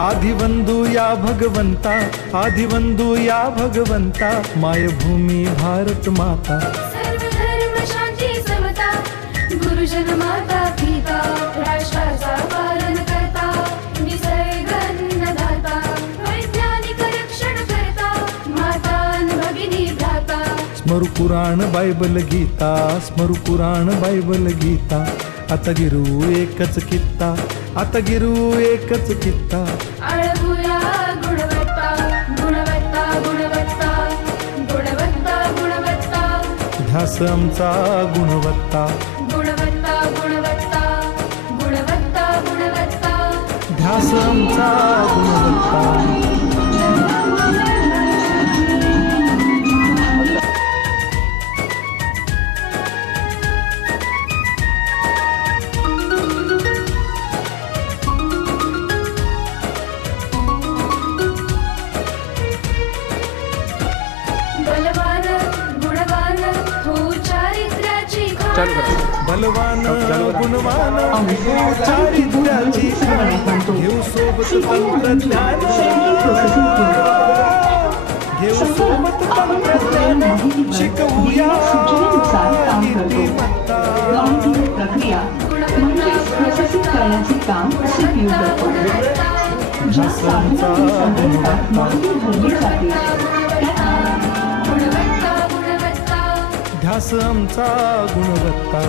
आदिवंदू या भगवंता, आदिवंदू या भगवंता, मायभूमी भारत माता। सर्व धर्म शांती समता, गुरुजन माता पिता, राष्ट्राचा पालन करता, निसर्ग अन्नदाता, वैज्ञानिक रक्षण करता, माता अन भगिनी भ्राता। स्मरू पुराण बायबल गीता, स्मरू पुराण बायबल गीता, आता गिरू एकच कित्ता, आता गिरू एकच कित्ता। अळगुया गुणवत्ता, गुणवत्ता, गुणवत्ता, गुणवत्ता, गुणवत्ता, ध्यास आमचा गुणवत्ता, गुणवत्ता, गुणवत्ता, गुणवत्ता, गुणवत्ता, ध्यास आमचा गुणवत्ता। बलवान गुणवान हो चारित्र्याची खाण, बलवान गुणवान हो चारित्र्याची खाण, घेऊ सोबत तंत्रज्ञान, घेऊ सोबत तंत्रज्ञान, शिकवूया नीतिमत्ता। प्रक्रिया म्हणजे प्रशासित करण्याचे काम CPU करतो। ज्या साधनांची संकल्पना माहिती भरली जाते ध्यास आमचा गुणवत्ता।